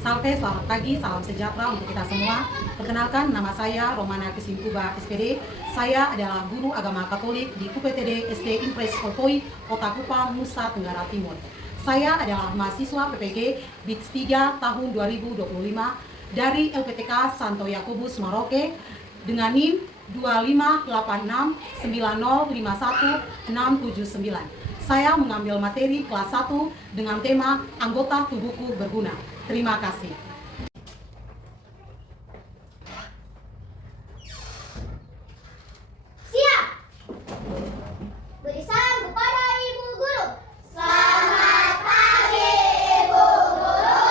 Salve, selamat pagi, salam sejahtera untuk kita semua. Perkenalkan, nama saya Romana Kesimpuba, SPD. Saya adalah guru agama Katolik di UPTD SD Impres Kotoi, Kota Kupang, Nusa Tenggara Timur. Saya adalah mahasiswa PPG BITS 3 tahun 2025 dari LPTK Santo Yakobus Maroke dengan NIM 2586905169. Saya mengambil materi kelas 1 dengan tema anggota tubuhku berguna. Terima kasih. Siap! Beri salam kepada Ibu Guru. Selamat pagi Ibu Guru.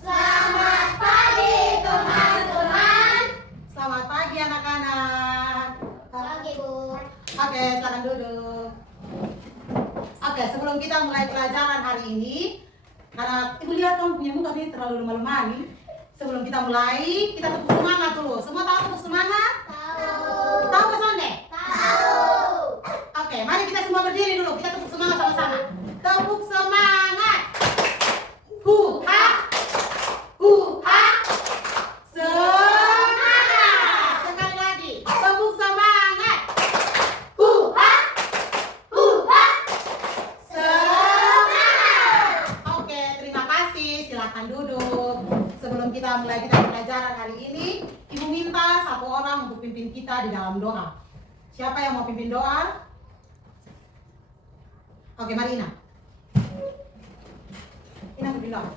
Selamat pagi teman-teman. Selamat pagi anak-anak. Pagi Bu. Oke, silakan duduk. Oke, sebelum kita mulai pelajaran hari ini, karena ibu lihat kamu punya muka nih terlalu lemah-lemah nih. Sebelum kita mulai, kita tepuk semangat dulu. Semua tahu tepuk semangat? Tahu. Tahu Pak Sonde? Tahu. Oke, mari kita semua berdiri dulu. Kita tepuk semangat sama-sama. Tepuk semangat. Huha. Huha. Semangat. Sekali lagi. Tepuk semangat. Huha. Huha. Semangat. Oke, terima kasih. Silakan duduk. Sebelum kita mulai pelajaran hari ini, Ibu minta satu orang untuk pimpin kita di dalam doa. Siapa yang mau pimpin doa? Oke, mari Ina. Ina pimpin doa.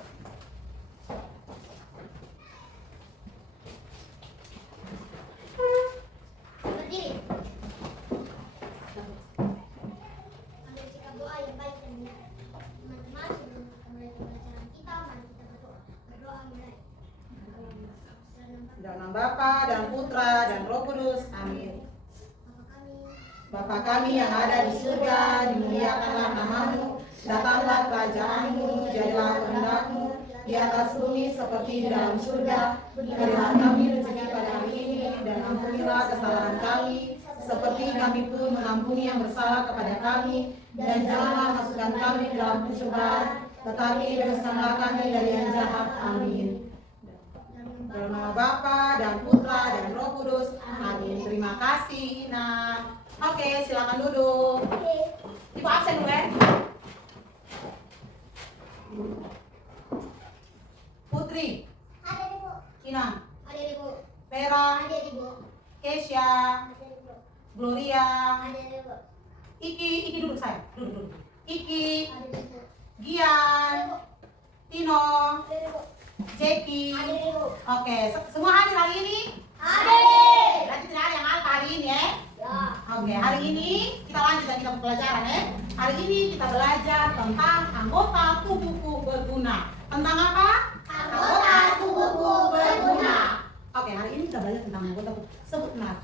Berdiri. Ambil sikap doa yang baik dan benar. Teman-teman, sebelum kita mulai pembelajaran kita, mari kita berdoa. Berdoa mulai. Dalam nama Bapa dan Putra dan Roh Kudus. Amin. Bapa kami yang ada di surga, dimuliakanlah namamu, datanglah kerajaanmu, jadilah kehendak-mu di atas bumi seperti di dalam surga. Berilah kami rezeki pada hari ini, dan ampunilah kesalahan kami, seperti kami pun mengampuni yang bersalah kepada kami, dan janganlah masukkan kami ke dalam pencobaan, tetapi bebaskanlah kami dari yang jahat. Amin. Dalam nama Bapa dan Putra dan Roh Kudus. Amin. Terima kasih, Ina. Oke, silakan duduk. Ibu absen dulu ya. Putri, Ada Ibu. Kinang, Ada Ibu. Vera, Ada Ibu. Kesia, Ada Ibu. Gloria, Ada Ibu. Iki duduk saya. Duduk. Iki, Ada Ibu. Gian, Tino, Ada Ibu. Jeki. Ada Ibu. Oke, semua hadir hari ini? Hadir. Berarti tidak ada yang alpa hari ini ya? Ya. Oke, hari ini kita lanjutkan kita pelajaran ya. Hari ini kita belajar tentang anggota tubuhku berguna. Tentang apa? Anggota tubuhku berguna. Oke, hari ini kita belajar tentang anggota tubuh. Sebut benar.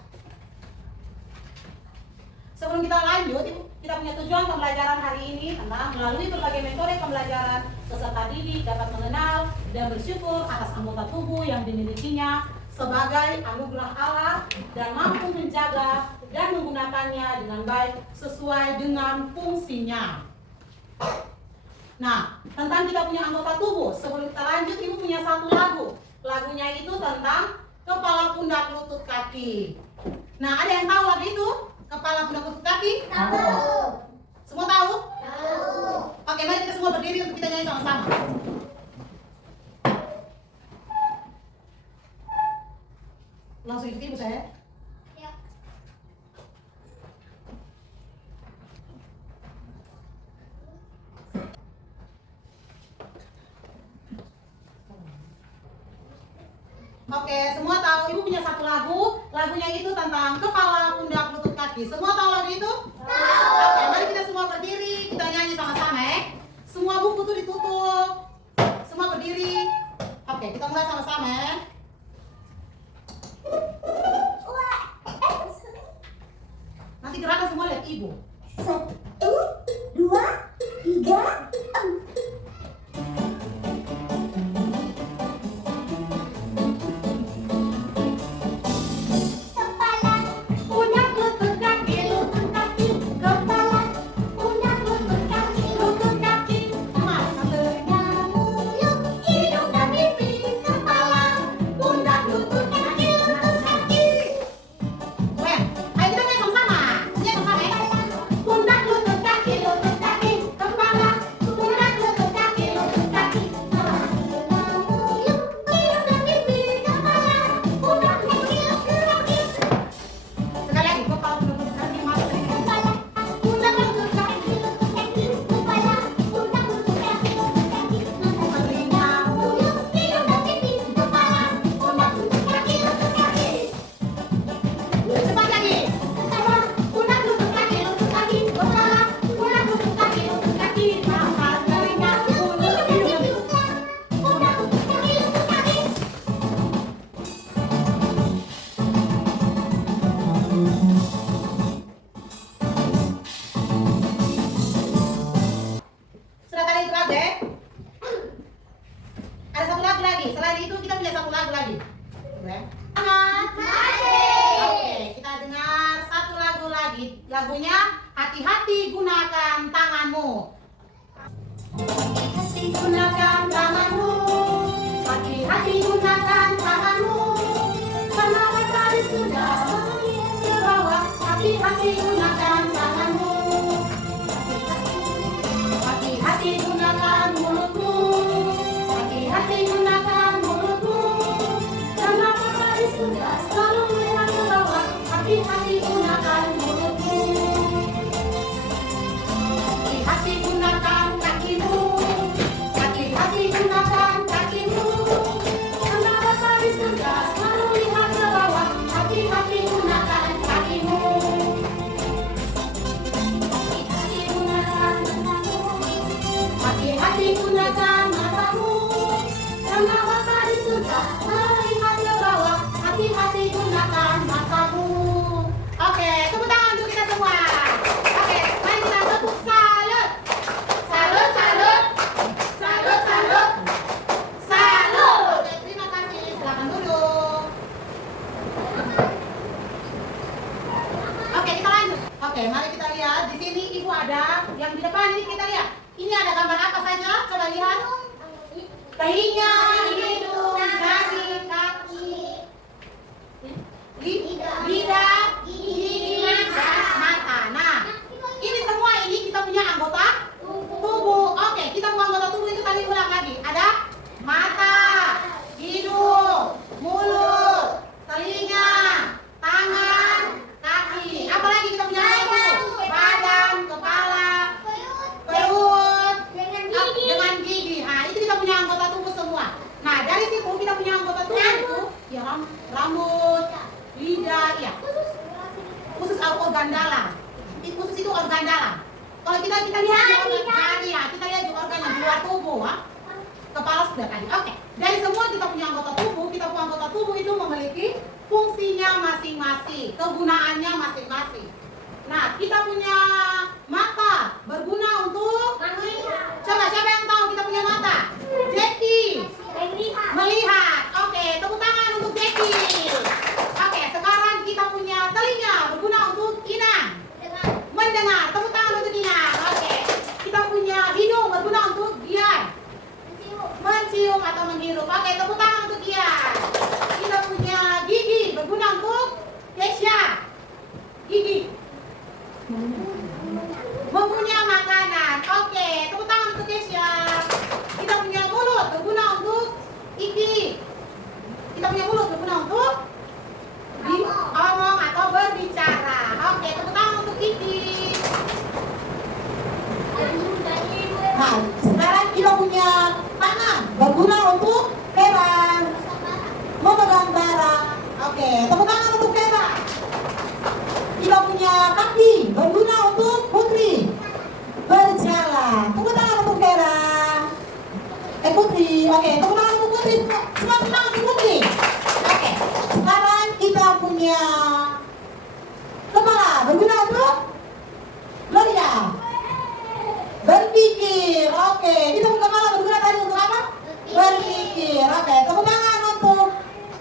Sebelum kita lanjut, kita punya tujuan pembelajaran hari ini tentang melalui berbagai metode pembelajaran, peserta didik dapat mengenal dan bersyukur atas anggota tubuh yang dimilikinya sebagai anugerah Allah dan mampu menjaga dan menggunakannya dengan baik sesuai dengan fungsinya. Nah, tentang kita punya anggota tubuh, sebelum kita lanjut, Ibu punya satu lagu. Lagunya itu tentang kepala, pundak, lutut, kaki. Nah, ada yang tahu lagu itu? Kepala, pundak, lutut, kaki? Tahu. Semua tahu? Tahu. Oke, mari kita semua berdiri untuk kita nyanyi sama-sama. Langsung ikuti Ibu saya. Ya. Oke, semua tahu Ibu punya satu lagu. Lagunya itu tentang kepala, pundak, lutut, kaki. Semua tahu lagu itu? Tahu. Oke, mari kita semua berdiri, kita nyanyi sama-sama ya. Semua buku tuh ditutup. Semua berdiri. Oke, kita mulai sama-sama ya. Nanti gerakan semua lihat Ibu. 1, 2, 3, 4. Kepala, Pundak, lutut, kaki, lutut, kaki, kepala, pundak, lutut, kaki, lutut, kaki. Mas, telinga, mulut, hidung, dan pipi. Selain itu kita punya satu lagu lagi. Oke, kita dengar satu lagu lagi. Lagunya Hati-hati gunakan tanganmu. Hati-hati gunakan tanganmu. Hati-hati gunakan tanganmu. Karena matahari sudah ke bawah. Hati-hati gunakan tanganmu. Hati-hati gunakan mulutmu. Hati-hati gunakan mulutmu. Karena matahari sudah selalu melihat ke bawah. Hati-hati gunakan mulutmu. Hati-hati gunakan kakimu. Hati-hati gunakan kakimu. Karena matahari sudah selalu melihat ke bawah. Hati-hati gunakan kakimu. Hati-hati gunakan matamu. Hati-hati gunakan matamu. Karena matahari sudah melihat ke bawah. Hati-hati gunakan matamu. Oke, tepuk tangan untuk kita semua. Oke, mari kita tepuk salut. Salut, salut. Salut, salut. Salut. Oke, terima kasih. Silakan duduk. Oke, kita lanjut. Oke, mari kita lihat. Di sini ibu ada. Yang di depan ini kita lihat. Ini ada gambar apa saja? Coba lihat. Telinga, hidung, jari, kaki, lidah, gigi, mata. Nah, ini semua ini kita punya anggota tubuh. Oke, kita punya anggota tubuh itu tadi ulang lagi. Ada mata, hidung, mulut, telinga, tangan, kaki. Apalagi kita punya anggota tubuh? Badan, kepala, perut, dengan gigi. Nah, itu kita punya anggota tubuh semua. Nah, dari situ kita punya anggota tubuh itu ya rambut, lidah, ya. Khusus organ dalam. Khusus itu organ dalam. Kalau kita lihat di organ jari, ya, kita lihat di organ yang di luar tubuh, ha? Kepala sudah tadi. Oke. Dari semua kita punya anggota tubuh, anggota tubuh itu memiliki fungsinya masing-masing, kegunaannya masing-masing. Nah, kita punya mata berguna untuk coba siapa yang tahu kita punya mata? Jackie melihat. Oke, tepuk tangan untuk Jackie. Oke, sekarang kita punya telinga berguna untuk Inang mendengar. Tepuk tangan untuk Inang. Oke, kita punya hidung berguna untuk Dian mencium atau menghirup. Oke, tepuk tangan untuk Dian. Kita punya gigi berguna untuk Kesha. Gigi mempunyai makanan. Oke, tepuk tangan untuk Kesha. Kita punya mulut berguna untuk Iki. Kita punya mulut berguna untuk ngomong atau berbicara. Oke, tepuk tangan untuk Iki. Nah, sekarang kita punya tangan berguna untuk Vera memegang barang. Oke, tepuk tangan untuk Vera. Kita punya kaki berguna untuk Putri berjalan. Tepuk tangan untuk Vera. Putri. Oke, tepuk tangan untuk Putri. Semua tepuk tangan untuk Putri. Oke, sekarang kita punya kepala berguna untuk Gloria berpikir. Oke, kita punya kepala berguna tadi untuk apa? Berpikir. Oke, tepuk tangan untuk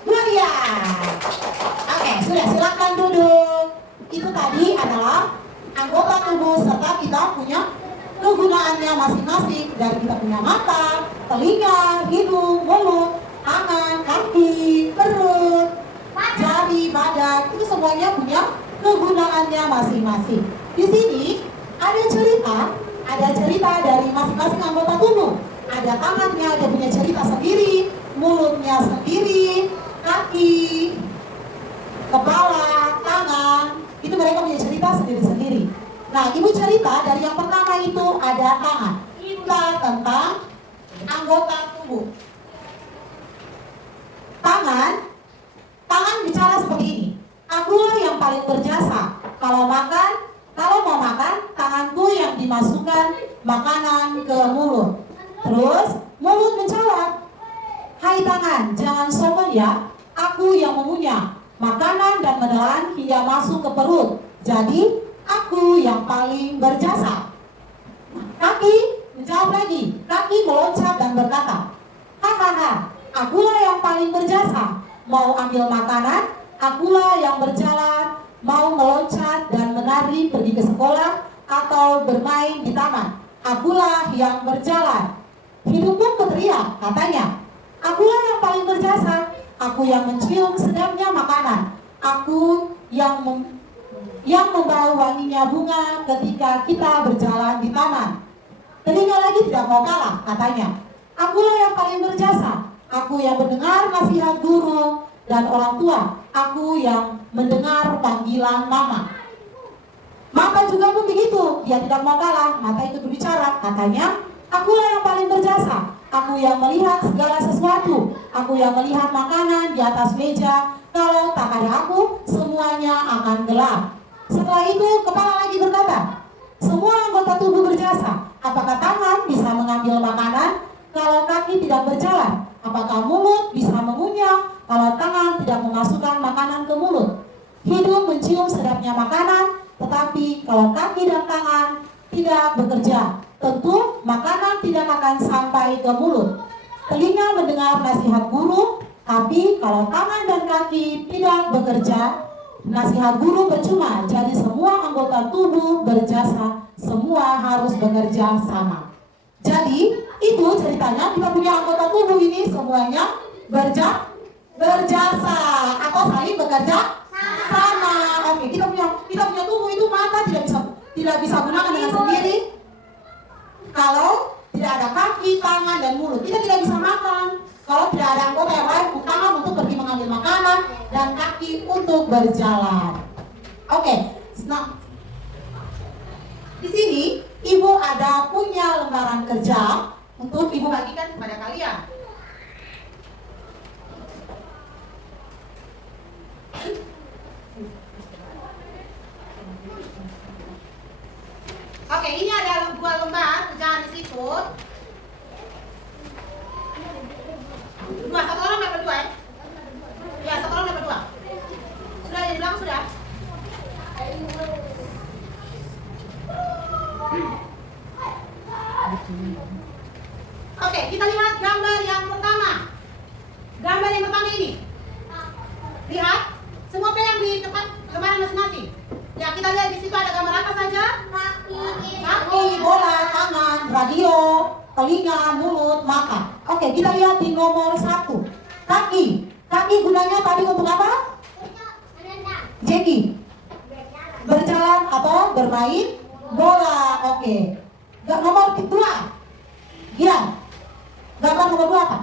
Gloria. Oke, sudah, silakan duduk. Itu tadi adalah anggota tubuh serta kita punya kegunaannya masing-masing. Dari kita punya mata, telinga, hidung, mulut, tangan, kaki, perut, jari, badan, itu semuanya punya kegunaannya masing-masing. Di sini ada cerita dari masing-masing anggota tubuh. Ada tangannya, dia punya cerita sendiri, mulutnya sendiri, kaki, kepala, tangan, itu mereka punya cerita sendiri-sendiri. Nah, ibu cerita dari yang pertama itu ada tangan. Kita tentang anggota tubuh. Tangan bicara seperti ini. Akulah yang paling berjasa. Kalau mau makan, tanganku yang dimasukkan makanan ke mulut. Terus mulut menjawab, hai tangan, jangan sombong ya. Aku yang memunya makanan dan menelan hingga masuk ke perut. Jadi aku yang paling berjasa. Kaki menjawab lagi. Kaki meloncat dan berkata, hahaha, akulah paling berjasa. Mau ambil makanan, akulah yang berjalan. Mau meloncat dan menari pergi ke sekolah atau bermain di taman, akulah yang berjalan. Hidupku berteriak, katanya, akulah yang paling berjasa. Aku yang mencium sedapnya makanan. Aku yang membawa wanginya bunga ketika kita berjalan di taman. Telinga lagi tidak mau kalah, katanya. Akulah yang paling berjasa. Aku yang mendengar nasihat guru dan orang tua. Aku yang mendengar panggilan mama. Mata juga pun begitu, dia tidak mau kalah. Mata ikut berbicara, katanya, akulah yang paling berjasa. Aku yang melihat segala sesuatu. Aku yang melihat makanan di atas meja. Kalau tak ada aku, semuanya akan gelap. Setelah itu, kepala lagi berkata, semua anggota tubuh berjasa. Apakah tangan bisa mengambil makanan kalau kaki tidak berjalan? Apakah mulut bisa mengunyah kalau tangan tidak memasukkan makanan ke mulut? Hidung mencium sedapnya makanan, tetapi kalau kaki dan tangan tidak bekerja, tentu makanan tidak akan sampai ke mulut. Telinga mendengar nasihat guru, tapi kalau tangan dan kaki tidak bekerja, nasihat guru percuma. Jadi semua anggota tubuh berjasa, semua harus bekerja sama. Jadi itu ceritanya, kita punya anggota tubuh ini semuanya berjasa atau saling bekerja sama. Oke, kita punya tubuh itu mata tidak bisa gunakan dengan sendiri. Kalau tidak ada kaki, tangan, dan mulut, kita tidak bisa makan. Kalau tidak ada anggota yang lain, tangan untuk pergi mengambil makanan dan kaki untuk berjalan. Oke, nah di sini ibu ada punya lembaran kerja untuk ibu bagikan kepada kalian. Oke, ini ada 2 lembar kerjaan di situ. 2, 1 orang dapat 2 ya? Ya, 1 orang dapat 2. Sudah di belakang sudah? Oke, kita lihat gambar yang pertama. Gambar yang pertama ini. Lihat, semua pegang di tempat lembaran masing-masing. Ya, kita lihat di situ ada gambar apa saja? Kaki, bola, tangan, radio, telinga, mulut, mata. Oke, kita lihat di nomor 1. Kaki. Kaki gunanya tadi untuk apa? Jackie. Berjalan atau bermain bola. Oke. Nomor 2. Gian. Gambar nomor 2 apa?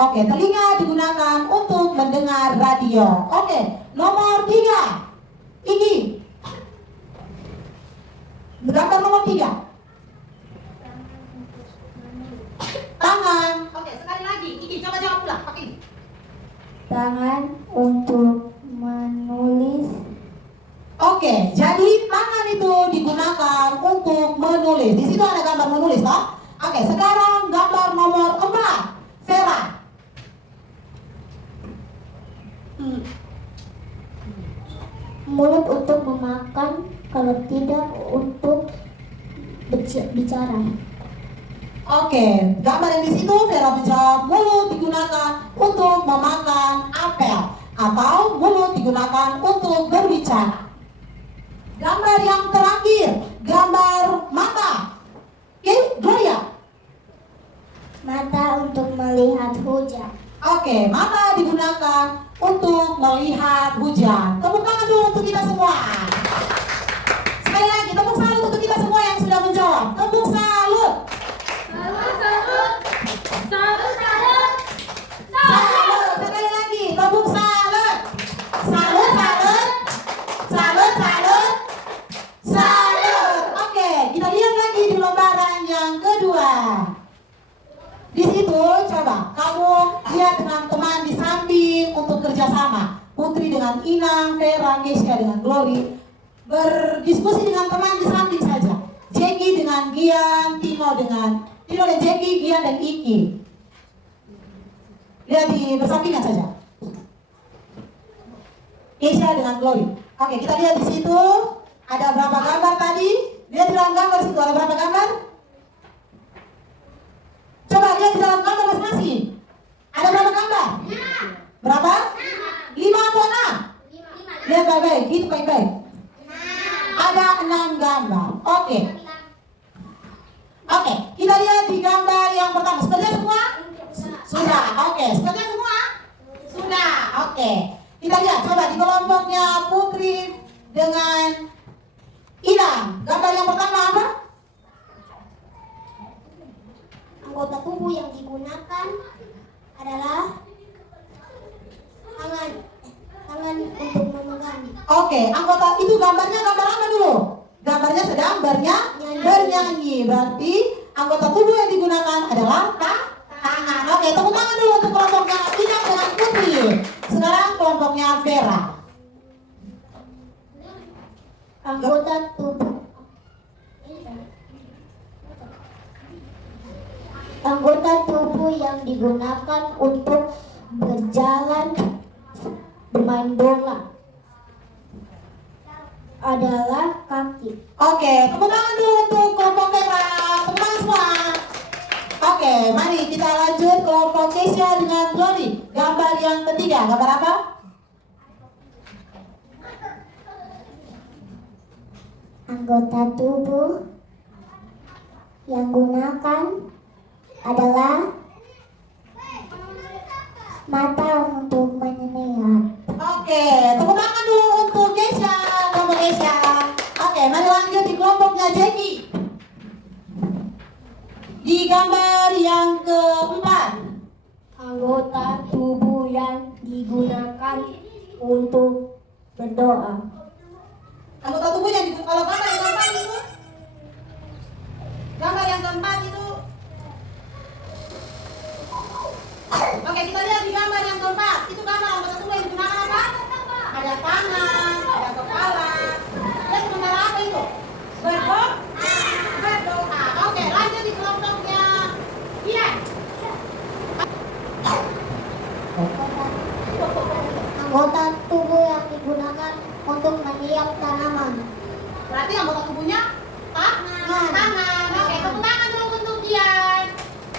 Oke, telinga digunakan untuk mendengar radio. Oke, nomor 3. Ini. Gambar nomor 3. Tangan. Oke, sekali lagi. Iki, coba jawab pula pakai ini. Tangan untuk menulis. Oke, jadi tangan itu digunakan untuk menulis. Di situ ada gambar menulis, toh? Oke, sekarang gambar nomor 4. Vera. Mulut untuk memakan, kalau tidak untuk bicara. Oke, gambar yang di situ Vera menjawab mulut digunakan untuk memakan apel atau mulut digunakan untuk berbicara. Gambar yang terakhir, gambar mata. Oke, Gloria. Mata untuk melihat hujan. Oke, mata digunakan untuk melihat hujan. Tepuk tangan dulu untuk kita semua. Sekali lagi, tepuk salut untuk kita semua yang sudah menjawab. Tepuk salut. Salut. Sekali lagi, tepuk salut. Salut. Oke, kita lihat lagi di lembaran yang kedua. Di situ coba kamu lihat dengan teman di samping untuk kerjasama. Putri dengan Inang, Vera, Kesia dengan Glory berdiskusi dengan teman di samping saja. Jackie dengan Gian, Tino dan Jackie, Gian dan Iki. Lihat di bersampingan saja. Kesia dengan Glory. Oke, kita lihat di situ ada berapa gambar tadi? Lihat di dalam gambar situ ada berapa gambar? Coba lihat di dalam gambar masing-masing. baik-baik, itu baik-baik. Ada 6 gambar. Oke, kita lihat di gambar yang pertama. Sudah semua? Sudah. Oke, sudah semua? Sudah. Oke. Kita lihat coba di kelompoknya Putri dengan Inang. Gambar yang pertama apa? Anggota tubuh yang digunakan adalah tangan untuk memegang. Oke, anggota itu gambarnya gambar apa dulu? Gambarnya sedang bernyanyi. Berarti anggota tubuh yang digunakan adalah tangan. Oke, tepuk tangan dulu untuk kelompoknya Inang dengan Putri. Sekarang kelompoknya Vera. Anggota tubuh yang digunakan untuk berjalan, bermain bola adalah kaki. Oke, tepuk tangan dulu untuk kelompok Vera. Tepuk tangan semua. Oke, mari kita lanjut kelompok Keisha dengan Glory. Gambar yang ketiga, gambar apa? Anggota tubuh yang gunakan adalah mata untuk melihat. Oke, tepuk tangan dulu untuk Keisha, kelompok Keisha. Oke, mari lanjut di kelompoknya Jackie. Di gambar yang keempat, Anggota tubuh yang digunakan untuk berdoa. anggota tubuh yang kalau gambar yang keempat itu, gambar yang keempat itu. Oke, kita lihat di gambar yang keempat. Itu gambar anggota tubuh yang digunakan apa? Ada tangan, ada kepala. Ya, sementara apa itu? Berdoa. Oke, lanjut di kelompoknya Ian. Anggota tubuh yang digunakan untuk meniup tanaman. Berarti anggota tubuhnya tangan. Oke, tepuk tangan dulu untuk Ian.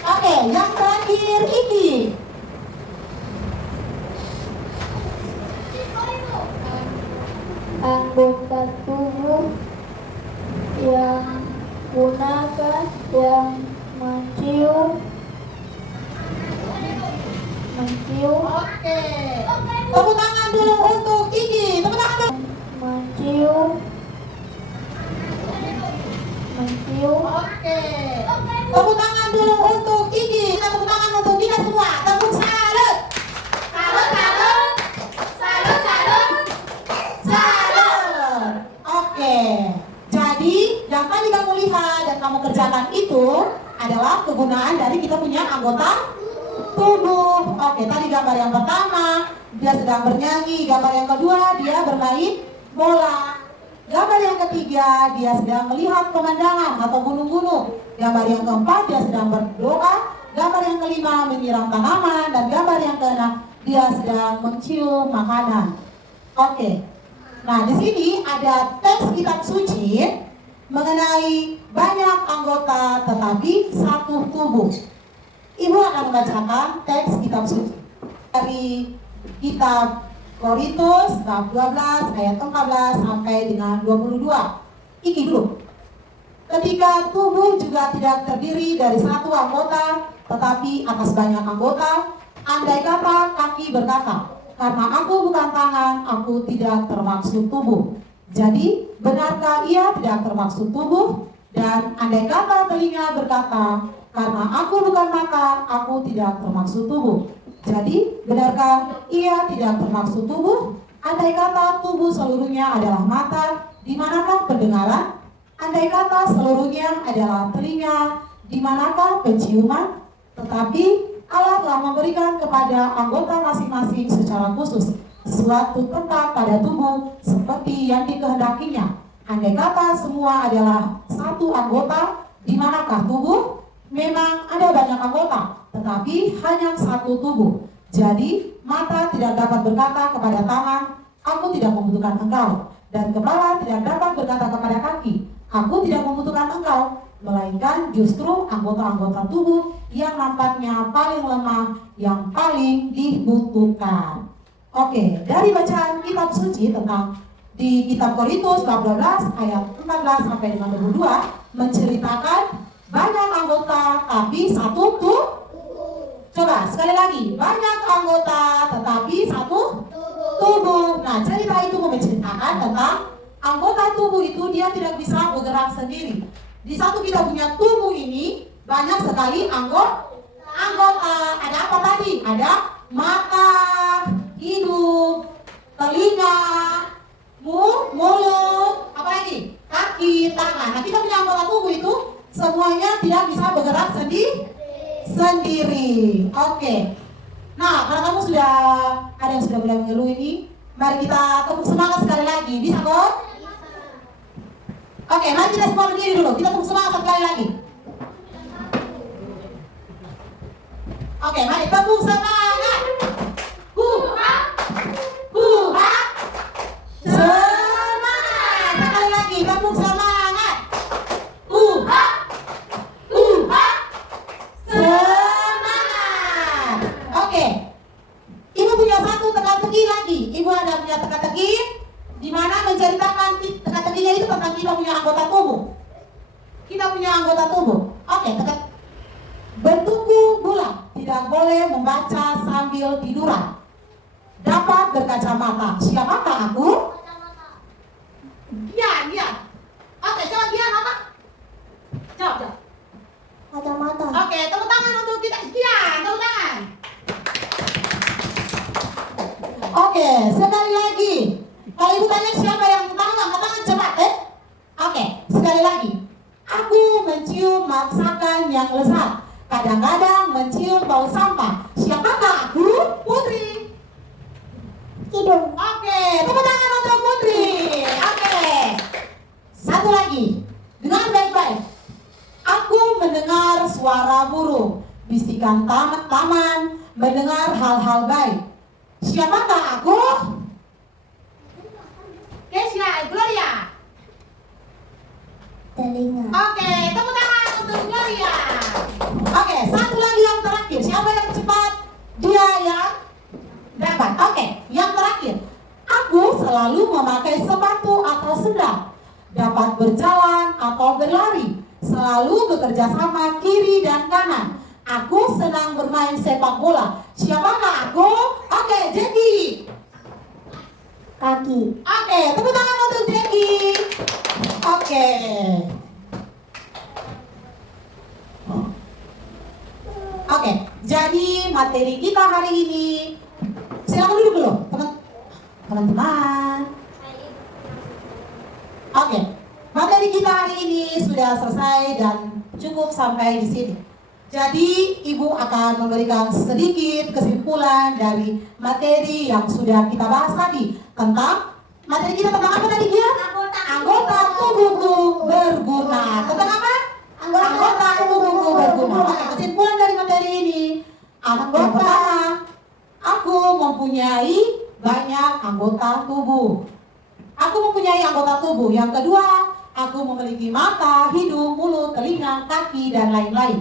Oke, yang terakhir Iki. Anggota tubuh yang gunakan yang mencium. Oke. Tepuk tangan dulu untuk Iki. Tepuk tangan dulu. Mencium. Oke. Tepuk tangan dulu untuk Iki. Kita tepuk tangan untuk kita semua. Tepuk salut. Salut. Oke. Jadi yang tadi kamu lihat dan kamu kerjakan itu adalah kegunaan dari kita punya anggota tubuh. Oke, tadi gambar yang pertama dia sedang bernyanyi, gambar yang kedua dia bermain bola, gambar yang ketiga dia sedang melihat pemandangan atau gunung-gunung, gambar yang keempat dia sedang berdoa, gambar yang kelima menyiram tanaman, dan gambar yang keenam dia sedang mencium makanan. Oke, nah di sini ada teks kitab suci mengenai banyak anggota tetapi satu tubuh. Ibu akan membacakan teks kitab suci dari kitab Korintus bab 12 ayat 14 sampai dengan 22. Iki dulu. Ketika tubuh juga tidak terdiri dari satu anggota tetapi atas banyak anggota, andai kata kaki berkata, karena aku bukan tangan, aku tidak termaksud tubuh. Jadi, benarkah ia tidak termaksud tubuh? Dan andai kata telinga berkata, karena aku bukan mata, aku tidak termaksud tubuh. Jadi, benarkah ia tidak termaksud tubuh? Andai kata tubuh seluruhnya adalah mata, di manakah pendengaran? Andai kata seluruhnya adalah telinga, di manakah penciuman? Tetapi Allah telah memberikan kepada anggota masing-masing secara khusus suatu tempat pada tubuh seperti yang dikehendakinya. Andai kata semua adalah satu anggota, di manakah tubuh? Memang ada banyak anggota, tetapi hanya satu tubuh. Jadi mata tidak dapat berkata kepada tangan, aku tidak membutuhkan engkau. Dan kepala tidak dapat berkata kepada kaki, aku tidak membutuhkan engkau. Melainkan justru anggota-anggota tubuh yang nampaknya paling lemah, yang paling dibutuhkan. Oke, dari bacaan kitab suci tentang di kitab Korintus 14 ayat 14 sampai dengan 22 menceritakan banyak anggota tapi satu tubuh. Coba sekali lagi, banyak anggota tetapi satu tubuh. Nah, cerita itu menceritakan tentang anggota tubuh itu dia tidak bisa bergerak sendiri. Di satu kita punya tubuh ini banyak sekali anggota. Ada apa tadi? Ada mata, hidung, telinga, mulut, apa lagi? Kaki, tangan. Nah, kita punya anggota tubuh itu semuanya tidak bisa bergerak sendiri. Oke. Nah, kalau kamu sudah ada yang sudah mulai mengeluh ini, mari kita tepuk semangat sekali lagi. Bisa kok? Oke, mari kita semua berdiri dulu. Kita tepuk semangat sekali lagi. Oke, mari tepuk semangat. Semangat. Sekali lagi, tepuk semangat. Semangat. Oke. Ibu punya satu teka-teki lagi. Ibu ada punya teka-teki di mana menceritakan teka-tekinya itu tentang kita punya anggota tubuh. Kita punya anggota tubuh. Oke, bertubuh bulat, tidak boleh membaca sambil tiduran. Dapat berkacamata. Siapakah aku? Gian. Oke, coba Gian apa? Coba. Kacamata. Oke, tepuk tangan untuk kita. Gian, tepuk tangan. Oke, sekali lagi. Kalau ibu tanya siapa yang tahu, angkat tangan cepat, Oke, sekali lagi. Aku mencium masakan yang lezat. Kadang-kadang mencium bau sampah. Siapakah aku? Putri. Hidung. Oke, tepuk tangan untuk Putri. Oke. Satu lagi. Dengar baik-baik. Aku mendengar suara burung, bisikan taman, mendengar hal-hal baik. Siapakah aku? Kesia, Gloria. Telinga. Oke, tepuk tangan untuk Gloria. Oke, satu lagi yang terakhir. Siapa yang cepat? Dia yang dapat. Oke, yang terakhir. Aku selalu memakai sepatu atau sendal. Dapat berjalan atau berlari. Selalu bekerja sama kiri dan kanan. Aku senang bermain sepak bola. Siapakah aku? Oke, Jackie. Kaki. Oke, tepuk tangan untuk Jackie. Oke. Oke, jadi materi kita hari ini, silakan duduk dulu, teman-teman. Oke, materi kita hari ini sudah selesai dan cukup sampai di sini. Jadi ibu akan memberikan sedikit kesimpulan dari materi yang sudah kita bahas tadi tentang materi kita tentang apa tadi dia? Anggota tubuh berguna. Tentang apa? Anggota tubuh berguna. Oke, kesimpulan dari materi ini. Yang pertama, aku mempunyai banyak anggota tubuh. Aku mempunyai anggota tubuh. Yang kedua, aku memiliki mata, hidung, mulut, telinga, kaki, dan lain-lain.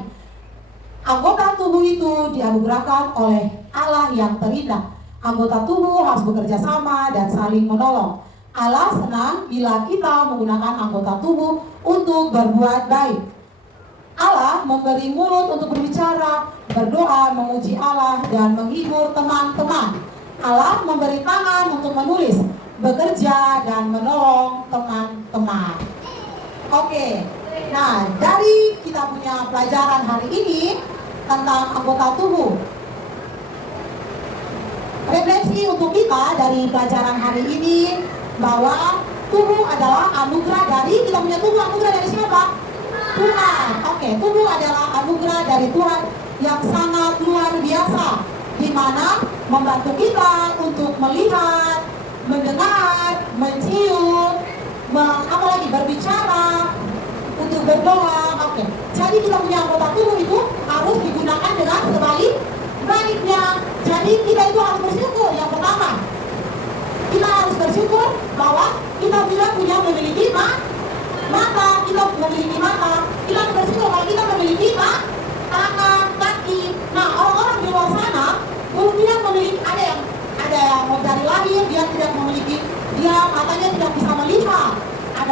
Anggota tubuh itu dianugerahkan oleh Allah yang terindah. Anggota tubuh harus bekerja sama dan saling menolong. Allah senang bila kita menggunakan anggota tubuh untuk berbuat baik. Allah memberi mulut untuk berbicara, berdoa, memuji Allah, dan menghibur teman-teman. Allah memberi tangan untuk menulis, bekerja, dan menolong teman-teman. Oke, nah dari kita punya pelajaran hari ini tentang anggota tubuh. Refleksi untuk kita dari pelajaran hari ini bahwa tubuh adalah anugerah dari, kita punya tubuh anugerah dari siapa? Tuhan. Oke, tubuh adalah anugerah dari Tuhan yang sangat luar biasa, di mana membantu kita untuk melihat, mendengar, mencium, apalagi berbicara, untuk berdoa. Oke, jadi kita punya anggota tubuh itu harus digunakan dengan sebaik-baiknya. Jadi kita itu harus bersyukur. Yang pertama, kita harus bersyukur bahwa kita memiliki mata, kita memiliki mata. Kita harus bersyukur bahwa kita memiliki tangan, kaki. Nah, orang-orang di luar sana mungkin memiliki, ada yang dari lahir dia tidak memiliki, dia matanya tidak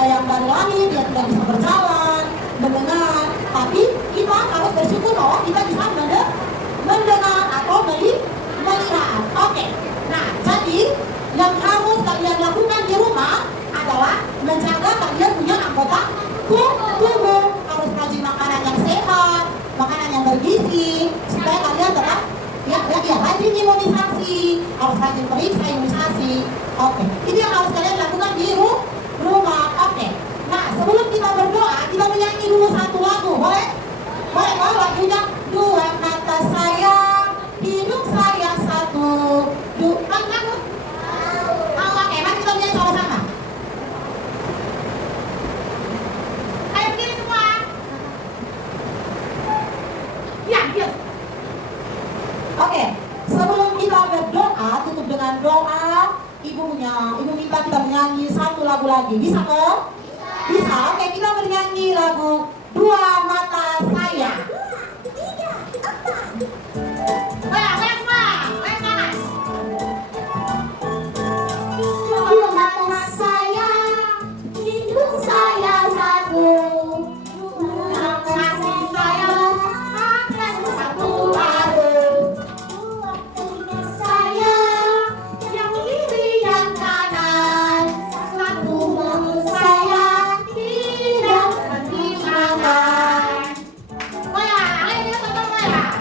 yang dari langit, dia tidak bisa berjalan, mendengar. Tapi kita harus bersyukur bahwa kita bisa mendengar atau melihat. Oke. Nah, jadi yang harus kalian lakukan di rumah adalah menjaga kalian punya anggota tubuh. Harus rajin makanan yang sehat, makanan yang bergizi, supaya kalian tetap rajin imunisasi, harus rajin periksa imunisasi. Oke, itu yang harus kalian lakukan di rumah. Oke. Nah, sebelum kita berdoa, kita menyanyi dulu satu lagu, boleh? Boleh, kalau lagunya dua kata saya, hidup saya satu. Kan kamu? Oke, mari kita menyanyi sama-sama. Ayo berdiri semua. Ya. Oke, sebelum kita berdoa, tutup dengan doa. Ibu minta kita menyanyi satu lagu lagi. Bisa kok? Bisa. Oke, kita bernyanyi lagu Dua Mata Saya. Goyang semua. Goyang tangan. Dua mata saya, hidup saya satu. Dua kaki saya, akan satu baru. Dua telinga saya, yang kiri dan kanan. Satu mulut saya, tidak berhenti makan. Goyang, ayo kita goyang.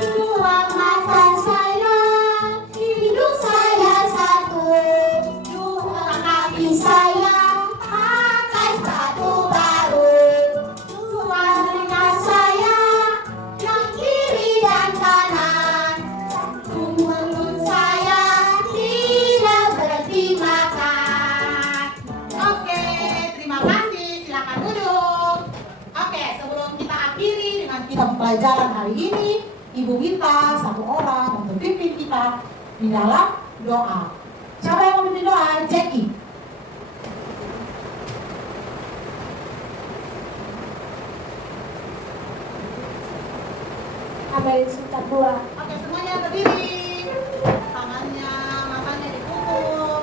Dua mata saya, hidup saya satu. Dua kaki saya, pakai sepatu baru. Dua telinga saya, yang kiri dan kanan. Satu mulut saya, tidak berhenti makan. Oke, terima kasih. Silakan duduk. Oke, sebelum kita akhiri dengan kita pelajaran hari ini, Ibu minta satu orang untuk pimpin kita di dalam doa. Siapa yang mau pimpin doa? Jackie. Ambil sukat dua. Oke, semuanya berdiri. Tangannya, matanya ditutup.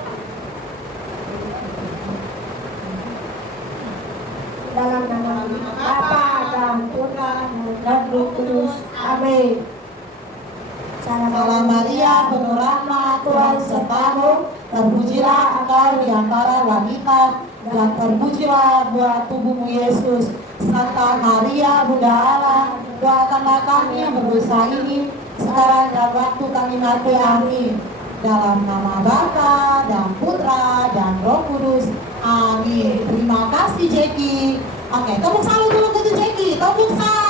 Dalam nama Bapa dan Putra dan Roh Kudus. Amin. Salam Maria, penuh rahmat, Tuhan sertamu. Terpujilah engkau di antara wanita, dan terpujilah buah tubuhmu Yesus. Santa Maria, Bunda Allah, doakanlah kami yang berdosa ini, sekarang dan waktu kami mati. Amin. Dalam nama Bapa dan Putra dan Roh Kudus. Amin. Terima kasih Jackie. Oke, tepuk salut dulu untuk Jackie. Tepuk salut.